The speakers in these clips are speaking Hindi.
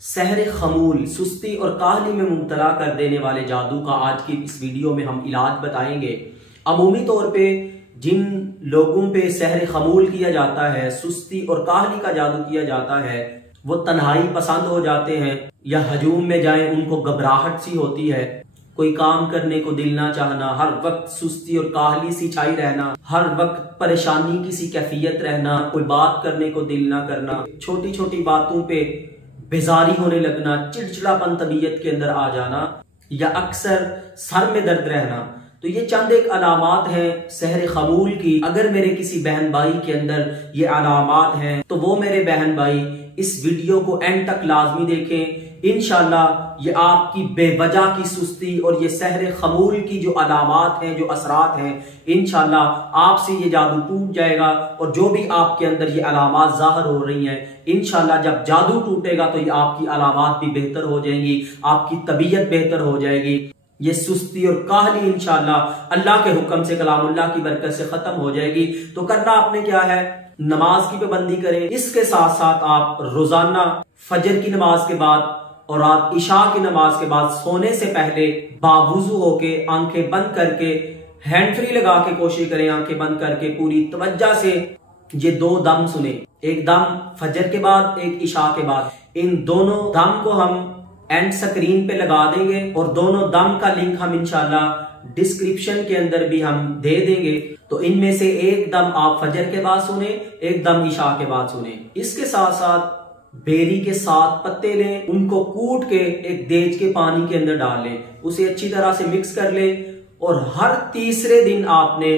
सहर खमूल, सुस्ती और काहली में मुब्तला कर देने वाले जादू का आज की इस वीडियो में हम इलाज बताएंगे। अमूमी तौर पे जिन लोगों पे सहर खमूल किया जाता है, सुस्ती और काहली का जादू किया जाता है, वो तन्हाई पसंद हो जाते हैं या हजूम में जाएं उनको घबराहट सी होती है, कोई काम करने को दिल ना चाहना, हर वक्त सुस्ती और काहली सी छाई रहना, हर वक्त परेशानी की सी कैफियत रहना, कोई बात करने को दिल ना करना, छोटी छोटी बातों पे बेजारी होने लगना, चिड़चिड़ापन तबीयत के अंदर आ जाना या अक्सर सर में दर्द रहना। तो ये चंद एक अलामात हैं सहर खमूल की। अगर मेरे किसी बहन भाई के अंदर ये अलामात हैं तो वो मेरे बहन भाई इस वीडियो को एंड तक लाजमी देखें। इंशाल्लाह ये आपकी बेवजह की सुस्ती और ये सहर खमूल की जो अलामात हैं, जो असरात हैं, इंशाल्लाह आपसे ये जादू टूट जाएगा। और जो भी आपके अंदर ये अलामात जाहिर हो रही हैं, इंशाल्लाह जब जादू टूटेगा तो ये आपकी अलामात भी बेहतर हो जाएंगी, आपकी तबीयत बेहतर हो जाएगी। ये सुस्ती और काहली इंशाल्लाह अल्लाह के हुक्म से, कलामुल्लाह की बरकत से खत्म हो जाएगी। तो करना आपने क्या है, नमाज की पाबंदी करें। इसके साथ साथ आप रोजाना फजर की नमाज के बाद और रात इशा की नमाज के बाद सोने से पहले बावुजू होके आंखें बंद करके हैंड फ्री लगा के कोशिश करें, आंखें बंद करके पूरी तवज्जो से ये 2 दम सुने। एक दम फजर के बाद, एक इशा के बाद। इन दोनों दम को हम एंड स्क्रीन पे लगा देंगे और दोनों दम का लिंक हम इंशाल्लाह डिस्क्रिप्शन के अंदर भी हम दे देंगे। तो इनमें से एक दम आप फजर के बाद सुने, एक दम इशा के बाद सुने। इसके साथ साथ बेरी के 7 पत्ते लें, उनको कूट के एक देज के पानी के अंदर डाल लें, उसे अच्छी तरह से मिक्स कर लें और हर तीसरे दिन आपने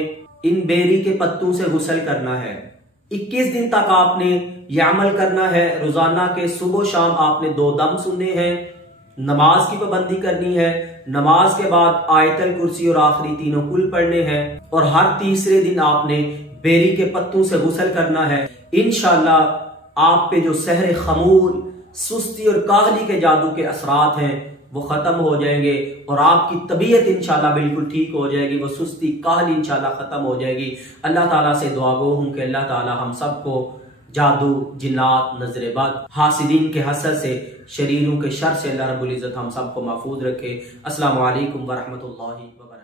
इन बेरी के पत्तों से गुस्ल करना है। 21 दिन तक आपने यह अमल करना है। रोजाना के सुबह शाम आपने 2 दम सुनने हैं। नमाज की पाबंदी करनी है। नमाज के बाद आयतल कुर्सी और आखिरी 3 कुल पढ़ने हैं और हर तीसरे दिन आपने बेरी के पत्तों से गुस्ल करना है। इंशाल्लाह आप पे जो सहर खमूल, सुस्ती और काहली के जादू के असरात हैं वो खत्म हो जाएंगे और आपकी तबीयत इंशाल्लाह बिल्कुल ठीक हो जाएगी। वो सुस्ती काहली इंशाल्लाह खत्म हो जाएगी। अल्लाह ताला से दुआ गो हूं कि अल्लाह ताला हम सबको जादू, जिन्नात, नजर बद, हासिदीन के हसद से, शरीरों के शर से अल्लाह रब्बुल इज्जत हम सबको महफूज रखे। अस्सलामु अलैकुम व रहमतुल्लाहि व बरकातहू।